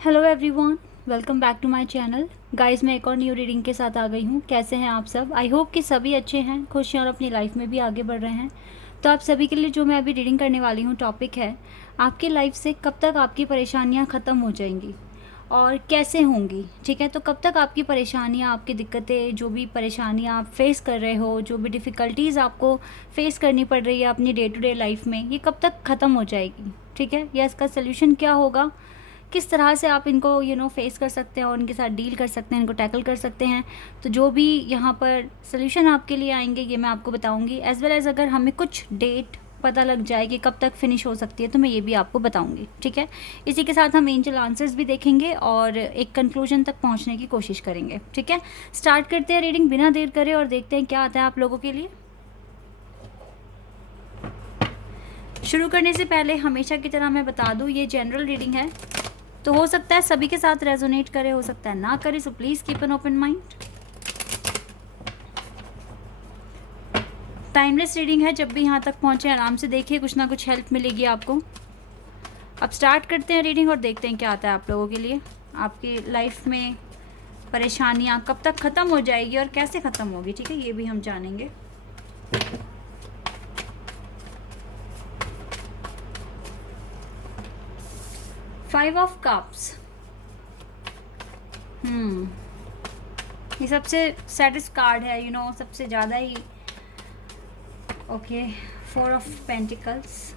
Hello everyone, welcome back to my channel. Guys, मैं एक और न्यू रीडिंग के साथ आ गई हूँ। कैसे हैं आप सब? आई होप कि सभी अच्छे हैं, खुश हैं और अपनी लाइफ में भी आगे बढ़ रहे हैं। तो आप सभी के लिए जो मैं अभी रीडिंग करने वाली हूँ, टॉपिक है आपकी लाइफ से कब तक आपकी परेशानियाँ ख़त्म हो जाएंगी और कैसे होंगी। ठीक है, तो कब तक आपकी परेशानियाँ, आपकी दिक्कतें, जो भी परेशानियाँ आप फेस कर रहे हो, जो भी डिफ़िकल्टीज़ आपको फेस करनी पड़ रही है अपनी डे टू डे लाइफ में, ये कब तक ख़त्म हो जाएगी। ठीक है, या इसका सोल्यूशन क्या होगा, किस तरह से आप इनको फेस कर सकते हैं और इनके साथ डील कर सकते हैं, इनको टैकल कर सकते हैं। तो जो भी यहाँ पर सोल्यूशन आपके लिए आएंगे ये मैं आपको बताऊंगी, एज वेल एज़ अगर हमें कुछ डेट पता लग जाए कि कब तक फिनिश हो सकती है तो मैं ये भी आपको बताऊंगी। ठीक है, इसी के साथ हम एंजल आंसर्स भी देखेंगे और एक कंक्लूजन तक पहुँचने की कोशिश करेंगे। ठीक है, स्टार्ट करते हैं रीडिंग बिना देर करे और देखते हैं क्या आता है आप लोगों के लिए। शुरू करने से पहले हमेशा की तरह मैं बता दूँ, ये जनरल रीडिंग है, तो हो सकता है सभी के साथ रेजोनेट करे, हो सकता है ना करे, so please keep an open mind. Timeless reading है, जब भी यहाँ तक पहुँचे आराम से देखिए, कुछ ना कुछ हेल्प मिलेगी आपको। अब स्टार्ट करते हैं रीडिंग और देखते हैं क्या आता है आप लोगों के लिए। आपकी लाइफ में परेशानियाँ कब तक ख़त्म हो जाएगी और कैसे ख़त्म होगी, ठीक है, ये भी हम जानेंगे। फाइव ऑफ कप्स, ये सबसे सैडेस्ट कार्ड है, सबसे ज़्यादा ही। Okay, four of pentacles,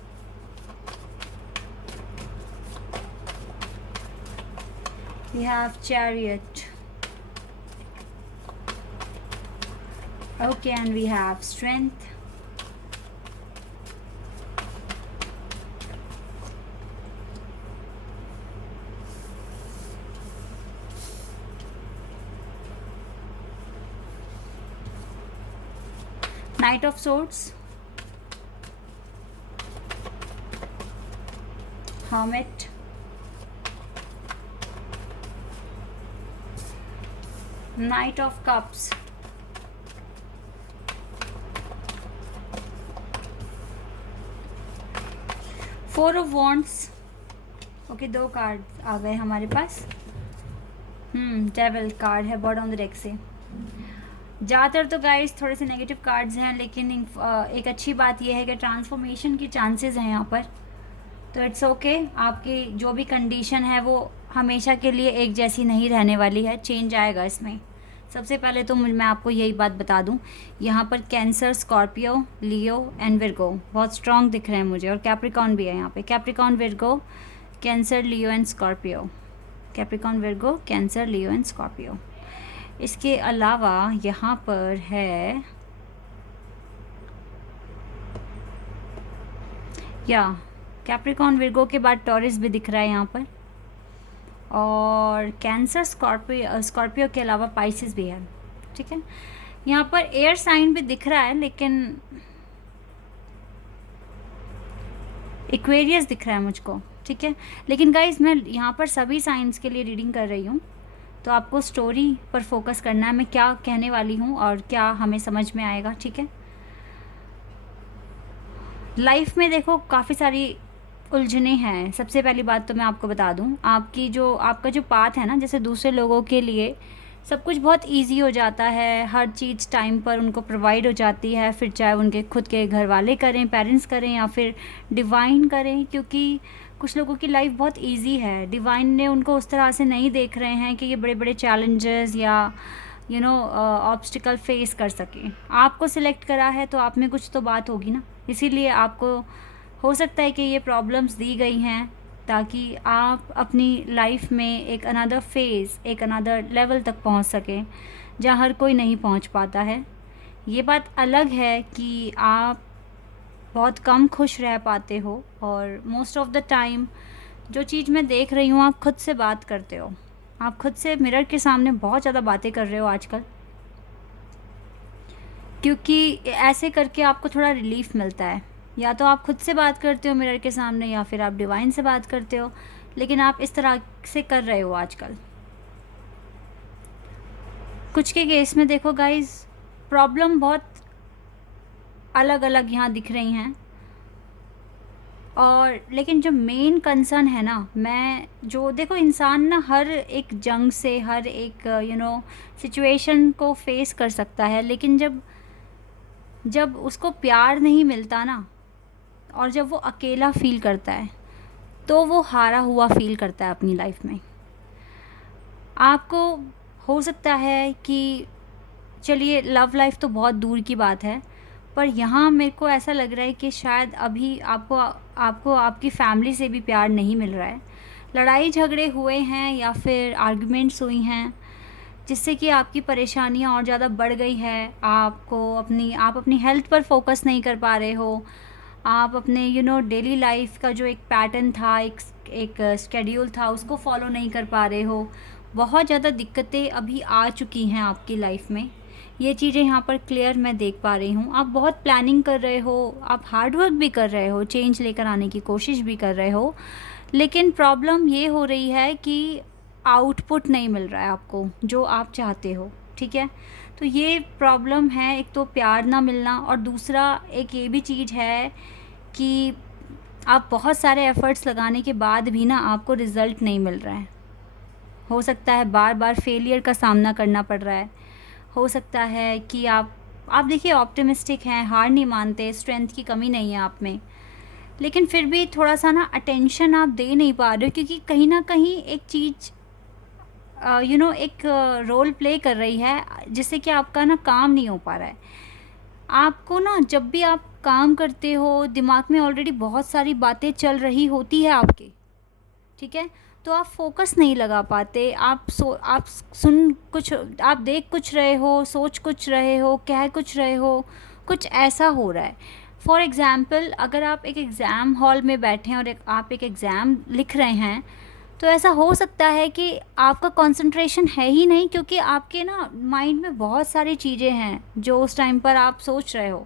we have chariot. Okay, and we have strength. Knight of swords, hermit, Knight of cups, four of wands. Okay, दो कार्ड आ गए हमारे पास। डेविल कार्ड है बॉटम ऑफ द डेक से। ज़्यादातर तो गाइस थोड़े से negative cards हैं, लेकिन एक अच्छी बात यह है कि ट्रांसफॉर्मेशन की चांसेस हैं यहाँ पर। तो इट्स ओके, आपकी जो भी कंडीशन है वो हमेशा के लिए एक जैसी नहीं रहने वाली है, चेंज आएगा इसमें। सबसे पहले तो मैं आपको यही बात बता दूं, यहाँ पर cancer, Scorpio, Leo and Virgo बहुत स्ट्रॉन्ग दिख रहे हैं मुझे, और कैप्रिकॉन भी है यहाँ पे। Capricorn, Virgo, cancer, Leo and Scorpio. Capricorn, Virgo, cancer, Leo and Scorpio. इसके अलावा यहाँ पर है या कैप्रिकॉन, विर्गो के बाद टॉरस भी दिख रहा है यहाँ पर, और कैंसर, स्कॉर्पियो के अलावा पाइसिस भी है। ठीक है, यहाँ पर एयर साइन भी दिख रहा है, लेकिन एक्वेरियस दिख रहा है मुझको। ठीक है, लेकिन गाइस मैं यहाँ पर सभी साइंस के लिए रीडिंग कर रही हूँ, तो आपको स्टोरी पर फोकस करना है, मैं क्या कहने वाली हूँ और क्या हमें समझ में आएगा। ठीक है, लाइफ में देखो काफ़ी सारी उलझने हैं। सबसे पहली बात तो मैं आपको बता दूं, आपका जो पाथ है ना, जैसे दूसरे लोगों के लिए सब कुछ बहुत इजी हो जाता है, हर चीज़ टाइम पर उनको प्रोवाइड हो जाती है, फिर चाहे उनके खुद के घर वाले करें, पेरेंट्स करें या फिर डिवाइन करें, क्योंकि कुछ लोगों की लाइफ बहुत इजी है। डिवाइन ने उनको उस तरह से नहीं देख रहे हैं कि ये बड़े बड़े चैलेंजेस या ऑब्स्टिकल फेस कर सकें। आपको सिलेक्ट करा है तो आप में कुछ तो बात होगी ना, इसीलिए आपको हो सकता है कि ये प्रॉब्लम्स दी गई हैं ताकि आप अपनी लाइफ में एक अनदर फेज़, एक अनदर लेवल तक पहुंच सकें जहां हर कोई नहीं पहुंच पाता है। ये बात अलग है कि आप बहुत कम खुश रह पाते हो, और मोस्ट ऑफ द टाइम जो चीज़ मैं देख रही हूँ, आप खुद से बात करते हो, आप खुद से मिरर के सामने बहुत ज़्यादा बातें कर रहे हो आजकल, क्योंकि ऐसे करके आपको थोड़ा रिलीफ मिलता है। या तो आप खुद से बात करते हो मिरर के सामने, या फिर आप डिवाइन से बात करते हो, लेकिन आप इस तरह से कर रहे हो आजकल। कुछ के केस में देखो गाइस, प्रॉब्लम बहुत अलग अलग यहाँ दिख रही हैं, और लेकिन जो मेन कंसर्न है ना, मैं जो देखो इंसान ना हर एक जंग से, हर एक सिचुएशन को फेस कर सकता है, लेकिन जब जब उसको प्यार नहीं मिलता ना, और जब वो अकेला फील करता है, तो वो हारा हुआ फील करता है अपनी लाइफ में। आपको हो सकता है कि, चलिए लव लाइफ तो बहुत दूर की बात है, पर यहाँ मेरे को ऐसा लग रहा है कि शायद अभी आपको आपको आपकी फैमिली से भी प्यार नहीं मिल रहा है। लड़ाई झगड़े हुए हैं या फिर आर्गुमेंट्स हुई हैं, जिससे कि आपकी परेशानियाँ और ज़्यादा बढ़ गई है। आप अपनी हेल्थ पर फोकस नहीं कर पा रहे हो। आप अपने डेली लाइफ का जो एक पैटर्न था, एक एक स्केड्यूल था, उसको फॉलो नहीं कर पा रहे हो। बहुत ज़्यादा दिक्कतें अभी आ चुकी हैं आपकी लाइफ में। ये चीज़ें यहाँ पर क्लियर मैं देख पा रही हूँ। आप बहुत प्लानिंग कर रहे हो, आप हार्ड वर्क भी कर रहे हो, चेंज लेकर आने की कोशिश भी कर रहे हो, लेकिन प्रॉब्लम ये हो रही है कि आउटपुट नहीं मिल रहा है आपको जो आप चाहते हो। ठीक है, तो ये प्रॉब्लम है। एक तो प्यार ना मिलना, और दूसरा एक ये भी चीज़ है कि आप बहुत सारे एफ़र्ट्स लगाने के बाद भी ना आपको रिज़ल्ट नहीं मिल रहा है। हो सकता है बार बार फेलियर का सामना करना पड़ रहा है। हो सकता है कि आप देखिए ऑप्टिमिस्टिक हैं, हार नहीं मानते, स्ट्रेंथ की कमी नहीं है आप में, लेकिन फिर भी थोड़ा सा ना अटेंशन आप दे नहीं पा रहे हो, क्योंकि कहीं ना कहीं एक चीज़ एक रोल प्ले कर रही है, जिससे कि आपका ना काम नहीं हो पा रहा है। आपको ना जब भी आप काम करते हो, दिमाग में ऑलरेडी बहुत सारी बातें चल रही होती है आपके। ठीक है, तो आप फोकस नहीं लगा पाते। आप सुन कुछ, आप देख कुछ रहे हो, सोच कुछ रहे हो, कह कुछ रहे हो, कुछ ऐसा हो रहा है। फॉर एग्ज़ाम्पल, अगर आप एक एग्ज़ाम हॉल में बैठे हैं और आप एक एग्ज़ाम लिख रहे हैं, तो ऐसा हो सकता है कि आपका कंसंट्रेशन है ही नहीं, क्योंकि आपके ना माइंड में बहुत सारी चीज़ें हैं जो उस टाइम पर आप सोच रहे हो।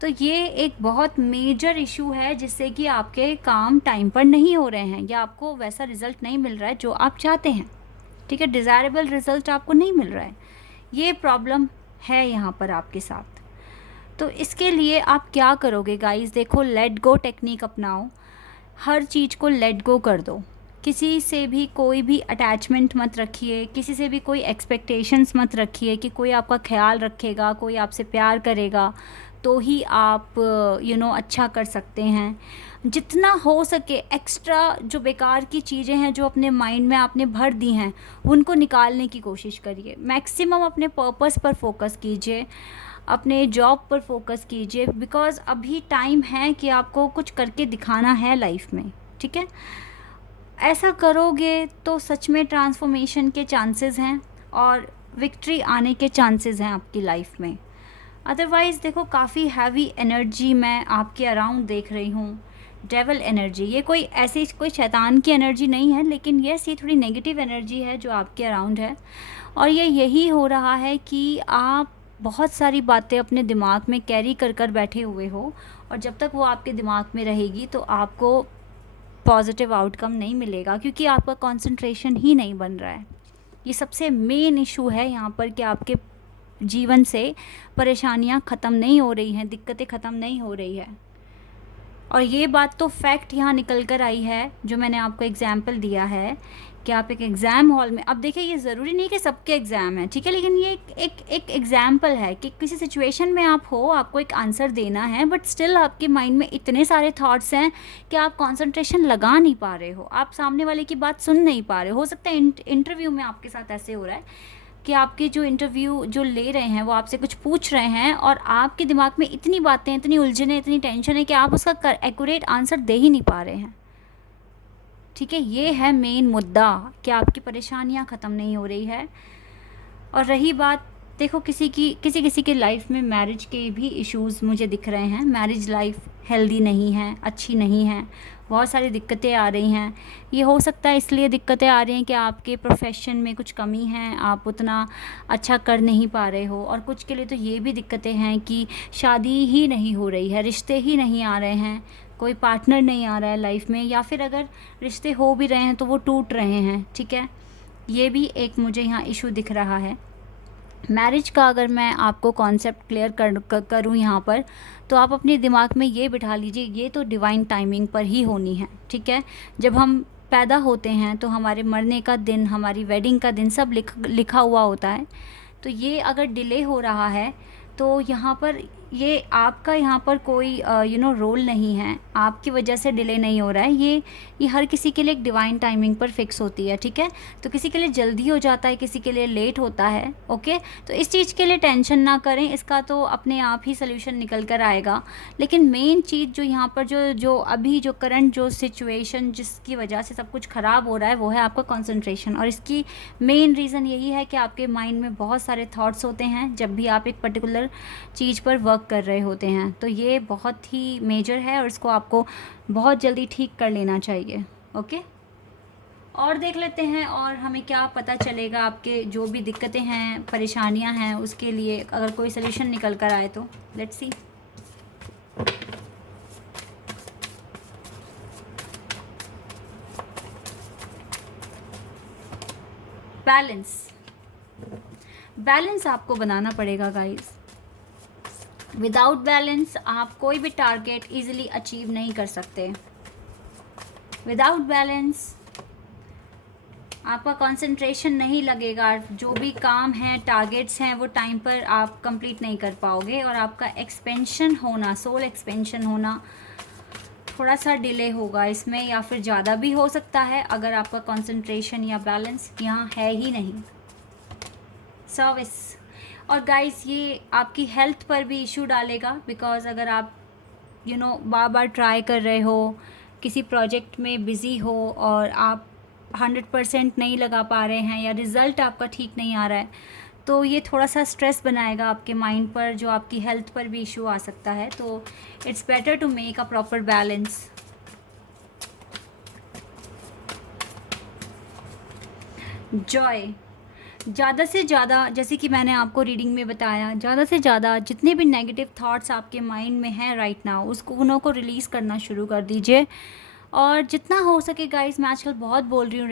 तो ये एक बहुत मेजर इशू है, जिससे कि आपके काम टाइम पर नहीं हो रहे हैं, या आपको वैसा रिज़ल्ट नहीं मिल रहा है जो आप चाहते हैं। ठीक है, डिज़ायरेबल रिज़ल्ट आपको नहीं मिल रहा है। ये प्रॉब्लम है यहाँ पर आपके साथ। तो इसके लिए आप क्या करोगे गाइस? देखो, लेट गो टेक्निक अपनाओ। हर चीज़ को लेट गो कर दो। किसी से भी कोई भी अटैचमेंट मत रखिए, किसी से भी कोई एक्सपेक्टेशंस मत रखिए कि कोई आपका ख्याल रखेगा, कोई आपसे प्यार करेगा तो ही आप अच्छा कर सकते हैं। जितना हो सके एक्स्ट्रा जो बेकार की चीज़ें हैं जो अपने माइंड में आपने भर दी हैं, उनको निकालने की कोशिश करिए। मैक्सिमम अपने पर्पस पर फोकस कीजिए, अपने जॉब पर फोकस कीजिए, बिकॉज़ अभी टाइम है कि आपको कुछ करके दिखाना है लाइफ में। ठीक है, ऐसा करोगे तो सच में ट्रांसफॉर्मेशन के चांसेस हैं और विक्ट्री आने के चांसेस हैं आपकी लाइफ में। अदरवाइज़ देखो, काफ़ी हैवी एनर्जी मैं आपके अराउंड देख रही हूँ। डेविल एनर्जी, ये कोई ऐसी कोई शैतान की एनर्जी नहीं है, लेकिन यस, ये थोड़ी नेगेटिव एनर्जी है जो आपके अराउंड है। और ये यही हो रहा है कि आप बहुत सारी बातें अपने दिमाग में कैरी कर कर बैठे हुए हो, और जब तक वो आपके दिमाग में रहेगी तो आपको पॉजिटिव आउटकम नहीं मिलेगा, क्योंकि आपका कंसंट्रेशन ही नहीं बन रहा है। ये सबसे मेन इशू है यहाँ पर कि आपके जीवन से परेशानियाँ ख़त्म नहीं हो रही हैं, दिक्कतें ख़त्म नहीं हो रही है। और ये बात तो फैक्ट यहाँ निकल कर आई है, जो मैंने आपको एग्जाम्पल दिया है कि आप एक एग्ज़ाम हॉल में, अब देखिए ये ज़रूरी नहीं कि सबके एग्ज़ाम है, ठीक है, लेकिन ये एक एग्जाम्पल है कि किसी सिचुएशन में आप हो, आपको एक आंसर देना है, बट स्टिल आपके माइंड में इतने सारे थॉट्स हैं कि आप कंसंट्रेशन लगा नहीं पा रहे हो, आप सामने वाले की बात सुन नहीं पा रहे हो। सकता है इंटरव्यू में आपके साथ ऐसे हो रहा है कि आपके जो इंटरव्यू जो ले रहे हैं वो आपसे कुछ पूछ रहे हैं, और आपके दिमाग में इतनी बातें, इतनी उलझने, इतनी टेंशन है कि आप उसका एक्यूरेट आंसर दे ही नहीं पा रहे हैं। ठीक है, ये है मेन मुद्दा कि आपकी परेशानियां ख़त्म नहीं हो रही है। और रही बात, देखो किसी किसी के लाइफ में मैरिज के भी इश्यूज़ मुझे दिख रहे हैं। मैरिज लाइफ हेल्दी नहीं है, अच्छी नहीं है, बहुत सारी दिक्कतें आ रही हैं। ये हो सकता है इसलिए दिक्कतें आ रही हैं कि आपके प्रोफेशन में कुछ कमी है, आप उतना अच्छा कर नहीं पा रहे हो, और कुछ के लिए तो ये भी दिक्कतें हैं कि शादी ही नहीं हो रही है, रिश्ते ही नहीं आ रहे हैं, कोई पार्टनर नहीं आ रहा है लाइफ में, या फिर अगर रिश्ते हो भी रहे हैं तो वो टूट रहे हैं। ठीक है, ये भी एक मुझे यहाँ इशू दिख रहा है। मैरिज का अगर मैं आपको कॉन्सेप्ट क्लियर करूँ यहाँ पर, तो आप अपने दिमाग में ये बिठा लीजिए, ये तो डिवाइन टाइमिंग पर ही होनी है, ठीक है। जब हम पैदा होते हैं तो हमारे मरने का दिन, हमारी वेडिंग का दिन सब लिखा हुआ होता है। तो ये अगर डिले हो रहा है तो यहाँ पर ये आपका यहाँ पर कोई रोल नहीं है, आपकी वजह से डिले नहीं हो रहा है। ये हर किसी के लिए एक डिवाइन टाइमिंग पर फिक्स होती है, ठीक है। तो किसी के लिए जल्दी हो जाता है, किसी के लिए लेट होता है, ओके। तो इस चीज़ के लिए टेंशन ना करें, इसका तो अपने आप ही सोल्यूशन निकल कर आएगा। लेकिन मेन चीज़ जो यहाँ पर जो अभी जो करंट जो सिचुएशन जिसकी वजह से सब कुछ ख़राब हो रहा है वो है आपका कंसंट्रेशन। और इसकी मेन रीज़न यही है कि आपके माइंड में बहुत सारे थॉट्स होते हैं जब भी आप एक पर्टिकुलर चीज़ पर वर्क कर रहे होते हैं। तो ये बहुत ही मेजर है और इसको आपको बहुत जल्दी ठीक कर लेना चाहिए, ओके। और देख लेते हैं और हमें क्या पता चलेगा, आपके जो भी दिक्कतें हैं, परेशानियां हैं, उसके लिए अगर कोई सलूशन निकल कर आए तो लेट्स सी। बैलेंस आपको बनाना पड़ेगा गाइस। विदाउट बैलेंस आप कोई भी टारगेट इजीली अचीव नहीं कर सकते। विदाउट बैलेंस आपका कंसंट्रेशन नहीं लगेगा, जो भी काम है, टारगेट्स हैं, वो टाइम पर आप कंप्लीट नहीं कर पाओगे। और आपका एक्सपेंशन होना, सोल एक्सपेंशन होना थोड़ा सा डिले होगा इसमें, या फिर ज़्यादा भी हो सकता है अगर आपका कंसंट्रेशन या बैलेंस यहाँ है ही नहीं। सर्विस और गाइस ये आपकी हेल्थ पर भी इशू डालेगा, बिकॉज़ अगर आप बार बार ट्राई कर रहे हो, किसी प्रोजेक्ट में बिज़ी हो और आप 100% नहीं लगा पा रहे हैं या रिज़ल्ट आपका ठीक नहीं आ रहा है, तो ये थोड़ा सा स्ट्रेस बनाएगा आपके माइंड पर, जो आपकी हेल्थ पर भी इशू आ सकता है। तो it's better to make a proper balance. Joy, ज़्यादा से ज़्यादा, जैसे कि मैंने आपको रीडिंग में बताया, ज़्यादा से ज़्यादा जितने भी नेगेटिव थॉट्स आपके माइंड में हैं राइट नाउ, उसको उन्हों को रिलीज़ करना शुरू कर दीजिए। और जितना हो सके गाइस, मैं आजकल बहुत बोल रही हूँ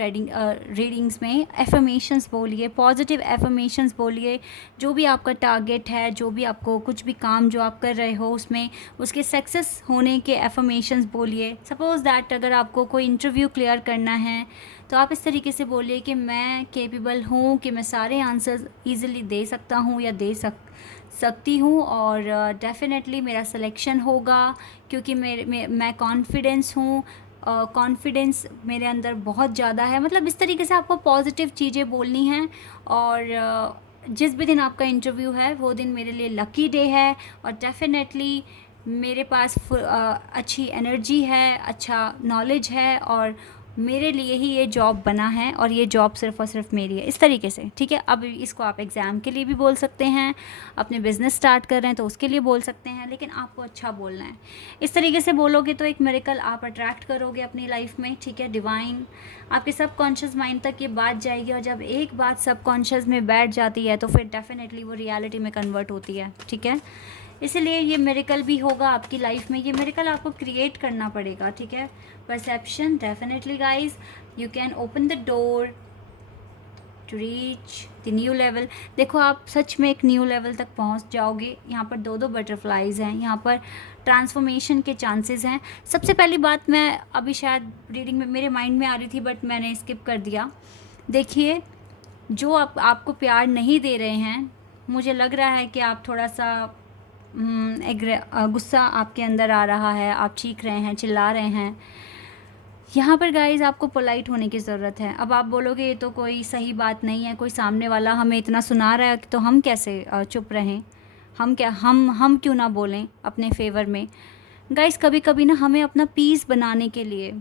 रीडिंग्स में, एफर्मेशंस बोलिए, पॉजिटिव एफर्मेशंस बोलिए। जो भी आपका टारगेट है, जो भी आपको कुछ भी काम जो आप कर रहे हो उसमें उसके सक्सेस होने के एफर्मेशंस बोलिए। सपोज़ दैट अगर आपको कोई इंटरव्यू क्लियर करना है तो आप इस तरीके से बोलिए कि मैं कैपेबल हूँ, कि मैं सारे आंसर्स ईज़िली दे सकता हूँ या दे सकती हूँ, और डेफिनेटली मेरा सिलेक्शन होगा, क्योंकि मैं कॉन्फिडेंस हूँ, कॉन्फिडेंस मेरे अंदर बहुत ज़्यादा है। मतलब इस तरीके से आपको पॉजिटिव चीज़ें बोलनी हैं। और जिस भी दिन आपका इंटरव्यू है वो दिन मेरे लिए लकी डे है, और डेफिनेटली मेरे पास अच्छी एनर्जी है, अच्छा नॉलेज है, और मेरे लिए ही ये जॉब बना है, और ये जॉब सिर्फ़ और सिर्फ मेरी है। इस तरीके से, ठीक है। अब इसको आप एग्ज़ाम के लिए भी बोल सकते हैं, अपने बिज़नेस स्टार्ट कर रहे हैं तो उसके लिए बोल सकते हैं, लेकिन आपको अच्छा बोलना है। इस तरीके से बोलोगे तो एक मिरेकल आप अट्रैक्ट करोगे अपनी लाइफ में, ठीक है। डिवाइन आपके सबकॉन्शियस माइंड तक ये बात जाएगी, और जब एक बात सबकॉन्शियस में बैठ जाती है तो फिर डेफिनेटली वो रियलिटी में कन्वर्ट होती है, ठीक है। इसलिए ये मिरेकल भी होगा आपकी लाइफ में, ये मिरेकल आपको क्रिएट करना पड़ेगा, ठीक है। Perception, definitely guys you can open the door to reach the new level. देखो आप सच में एक न्यू लेवल तक पहुंच जाओगे। यहाँ पर दो बटरफ्लाइज़ हैं, यहाँ पर ट्रांसफॉर्मेशन के चांसेस हैं। सबसे पहली बात, मैं अभी शायद रीडिंग में मेरे माइंड में आ रही थी बट मैंने स्किप कर दिया। देखिए, जो आपको प्यार नहीं दे रहे हैं, मुझे लग रहा है कि आप थोड़ा सा गुस्सा आपके अंदर आ रहा है, आप चीख रहे हैं, चिल्ला रहे हैं। यहाँ पर गाइज़ आपको पोलाइट होने की ज़रूरत है। अब आप बोलोगे ये तो कोई सही बात नहीं है, कोई सामने वाला हमें इतना सुना रहा है तो हम कैसे चुप रहें, हम क्यों ना बोलें अपने फेवर में। गाइज़ कभी कभी ना हमें अपना पीस बनाने के लिए,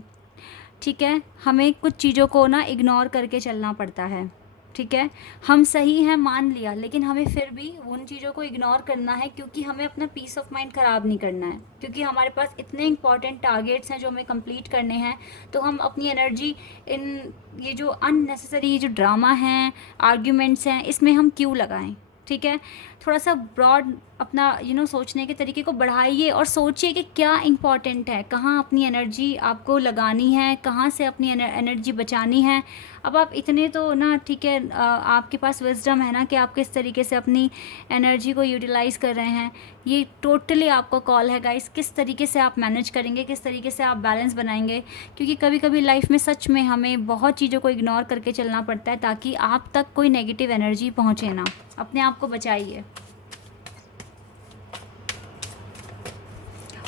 ठीक है, हमें कुछ चीज़ों को ना इग्नोर करके चलना पड़ता है, ठीक है। हम सही हैं मान लिया, लेकिन हमें फिर भी उन चीज़ों को इग्नोर करना है, क्योंकि हमें अपना पीस ऑफ माइंड ख़राब नहीं करना है, क्योंकि हमारे पास इतने इंपॉर्टेंट टारगेट्स हैं जो हमें कंप्लीट करने हैं। तो हम अपनी एनर्जी इन ये जो अननेसेसरी जो ड्रामा हैं, आर्ग्यूमेंट्स हैं, इसमें हम क्यों लगाएं, ठीक है। थोड़ा सा ब्रॉड अपना सोचने के तरीके को बढ़ाइए और सोचिए कि क्या इम्पॉर्टेंट है, कहाँ अपनी एनर्जी आपको लगानी है, कहाँ से अपनी एनर्जी बचानी है। अब आप इतने तो ना ठीक है, आपके पास विजडम है ना कि आप किस तरीके से अपनी एनर्जी को यूटिलाइज़ कर रहे हैं। ये टोटली आपका कॉल है गाइस, किस तरीके से आप मैनेज करेंगे, किस तरीके से आप बैलेंस बनाएंगे। क्योंकि कभी कभी लाइफ में सच में हमें बहुत चीज़ों को इग्नोर करके चलना पड़ता है ताकि आप तक कोई नेगेटिव एनर्जी पहुँचे ना। अपने आप को बचाइए।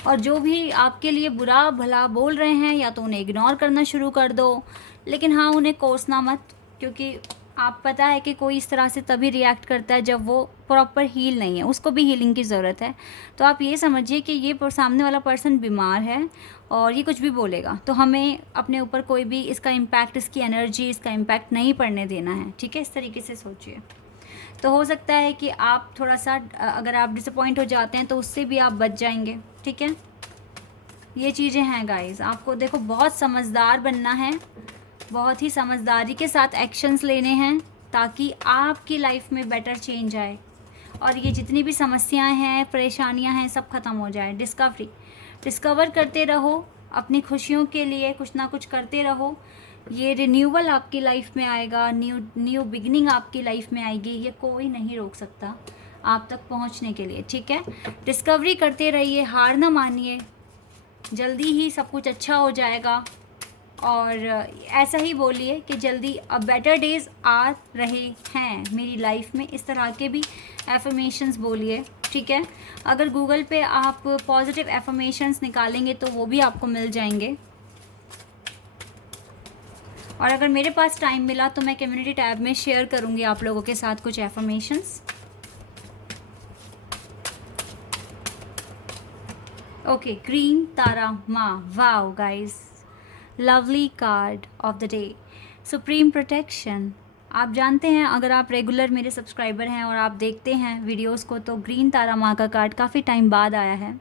और जो भी आपके लिए बुरा भला बोल रहे हैं या तो उन्हें इग्नोर करना शुरू कर दो, लेकिन हाँ उन्हें कोसना मत, क्योंकि आप पता है कि कोई इस तरह से तभी रिएक्ट करता है जब वो प्रॉपर हील नहीं है, उसको भी हीलिंग की ज़रूरत है। तो आप ये समझिए कि ये सामने वाला पर्सन बीमार है और ये कुछ भी बोलेगा, तो हमें अपने ऊपर कोई भी इसका इम्पैक्ट, इसकी एनर्जी, इसका इम्पैक्ट नहीं पड़ने देना है, ठीक है। इस तरीके से सोचिए। तो हो सकता है कि आप थोड़ा सा अगर आप डिसअपॉइंट हो जाते हैं तो उससे भी आप बच जाएंगे, ठीक है। ये चीज़ें हैं गाइस, आपको देखो बहुत समझदार बनना है, बहुत ही समझदारी के साथ एक्शंस लेने हैं ताकि आपकी लाइफ में बेटर चेंज आए और ये जितनी भी समस्याएं हैं, परेशानियां हैं, सब ख़त्म हो जाए। डिस्कवर करते रहो, अपनी खुशियों के लिए कुछ ना कुछ करते रहो। ये रिन्यूअल आपकी लाइफ में आएगा, न्यू बिगिनिंग आपकी लाइफ में आएगी। ये कोई नहीं रोक सकता आप तक पहुंचने के लिए, ठीक है। डिस्कवरी करते रहिए, हार ना मानिए, जल्दी ही सब कुछ अच्छा हो जाएगा। और ऐसा ही बोलिए कि जल्दी अब बेटर डेज़ आ रहे हैं मेरी लाइफ में। इस तरह के भी एफर्मेशंस बोलिए, ठीक है। अगर गूगल पे आप पॉजिटिव एफर्मेशंस निकालेंगे तो वो भी आपको मिल जाएंगे। और अगर मेरे पास टाइम मिला तो मैं कम्युनिटी टैब में शेयर करूँगी आप लोगों के साथ कुछ एफर्मेशंस। ओके, ग्रीन तारा माँ, wow guys, lovely card of the day, supreme protection. आप जानते हैं, अगर आप रेगुलर मेरे सब्सक्राइबर हैं और आप देखते हैं वीडियोस को, तो ग्रीन तारा माँ का कार्ड काफ़ी टाइम बाद आया है।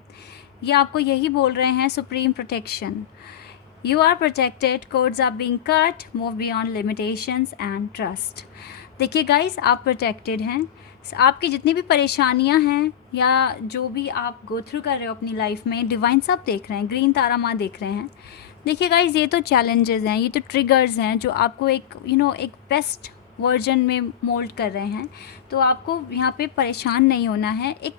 ये आपको यही बोल रहे हैं, supreme protection. You are protected, codes are being cut, move beyond limitations and trust। देखिए गाइस, आप प्रोटेक्टेड हैं। आपकी जितनी भी परेशानियां हैं या जो भी आप गो थ्रू कर रहे हो अपनी लाइफ में, डिवाइन सब देख रहे हैं, ग्रीन तारा माँ देख रहे हैं। देखिए गाइस, ये तो चैलेंजेस हैं, ये तो ट्रिगर्स हैं जो आपको एक एक बेस्ट वर्जन में मोल्ड कर रहे हैं। तो आपको यहाँ पे परेशान नहीं होना है। एक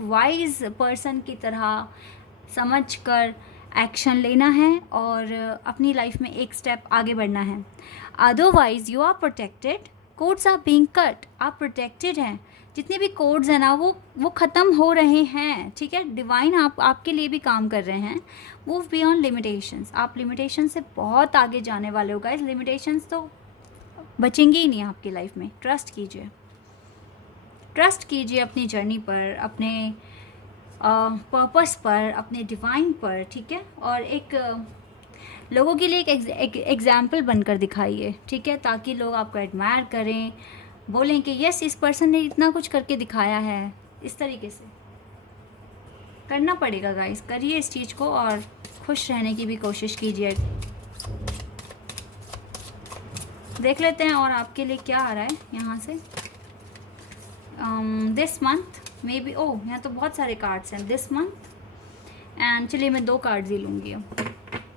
वाइज पर्सन की तरह समझ कर एक्शन लेना है और अपनी लाइफ में एक स्टेप आगे बढ़ना है। Otherwise you are protected, codes are being cut. आप प्रोटेक्टेड हैं, जितने भी कोड्स हैं ना वो ख़त्म हो रहे हैं, ठीक है। डिवाइन आपके लिए भी काम कर रहे हैं। मूव बियॉन्ड लिमिटेशंस, आप लिमिटेशन से बहुत आगे जाने वाले हो गाइस। लिमिटेशंस तो बचेंगी ही नहीं आपकी लाइफ में। ट्रस्ट कीजिए अपनी जर्नी पर, अपने पर्पस पर, अपने डिवाइन पर, ठीक है। और एक लोगों के लिए एक एग्जाम्पल बनकर दिखाइए, ठीक है, ताकि लोग आपको एडमायर करें, बोलें कि यस, इस पर्सन ने इतना कुछ करके दिखाया है। इस तरीके से करना पड़ेगा गाइस, करिए इस चीज़ को और खुश रहने की भी कोशिश कीजिए। देख लेते हैं और आपके लिए क्या आ रहा है यहाँ से। दिस मंथ मे बी, ओह यहाँ तो बहुत सारे कार्ड्स हैं दिस मंथ। एंड चलिए मैं 2 कार्ड्स ही लूँगी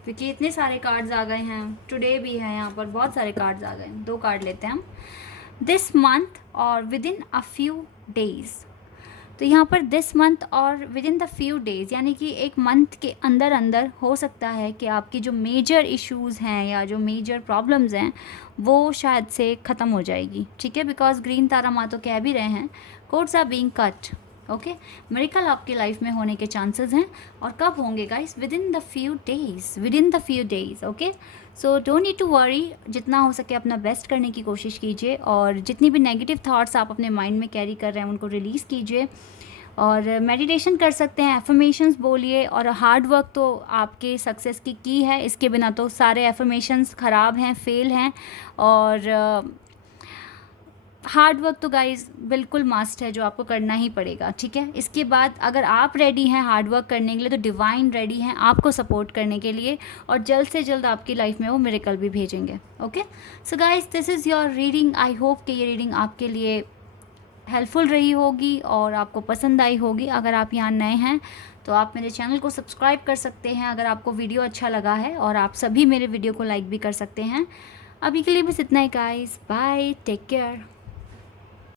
क्योंकि इतने सारे कार्ड्स आ गए हैं। टुडे भी है यहाँ पर, बहुत सारे कार्ड्स आ गए हैं। 2 कार्ड लेते हैं हम। दिस मंथ और with in a few days. तो यहाँ पर दिस मंथ और with in the few days यानी कि एक मंथ के अंदर अंदर हो सकता है कि आपकी जो मेजर इश्यूज़ हैं या जो मेजर प्रॉब्लम्स हैं वो शायद से ख़त्म हो जाएगी, ठीक है। बिकॉज ग्रीन तारा माँ तो कह भी रहे हैं, codes are being cut, okay. Miracle आपकी लाइफ में होने के चांसेस हैं। और कब होंगे guys? Within the few days, okay. So don't need to worry, जितना हो सके अपना बेस्ट करने की कोशिश कीजिए और जितनी भी नेगेटिव थाट्स आप अपने माइंड में कैरी कर रहे हैं उनको रिलीज़ कीजिए। और मेडिटेशन कर सकते हैं, एफर्मेशंस बोलिए। और हार्ड वर्क तो आपके सक्सेस की की है, इसके बिना तो सारे एफर्मेशंस ख़राब हैं, फेल हैं। और हार्ड वर्क तो गाइज बिल्कुल मस्ट है, जो आपको करना ही पड़ेगा, ठीक है। इसके बाद अगर आप रेडी हैं हार्ड वर्क करने के लिए तो डिवाइन रेडी हैं आपको सपोर्ट करने के लिए और जल्द से जल्द आपकी लाइफ में वो मिरेकल भी भेजेंगे, okay. So guys, this is your reading. I hope कि ये रीडिंग आपके लिए हेल्पफुल रही होगी और आपको पसंद आई होगी। अगर आप यहाँ नए हैं तो आप मेरे चैनल को सब्सक्राइब कर सकते हैं अगर आपको वीडियो अच्छा लगा है, और आप सभी मेरे वीडियो को लाइक भी कर सकते हैं। अभी के लिए बस इतना ही गाइस, बाय, टेक केयर।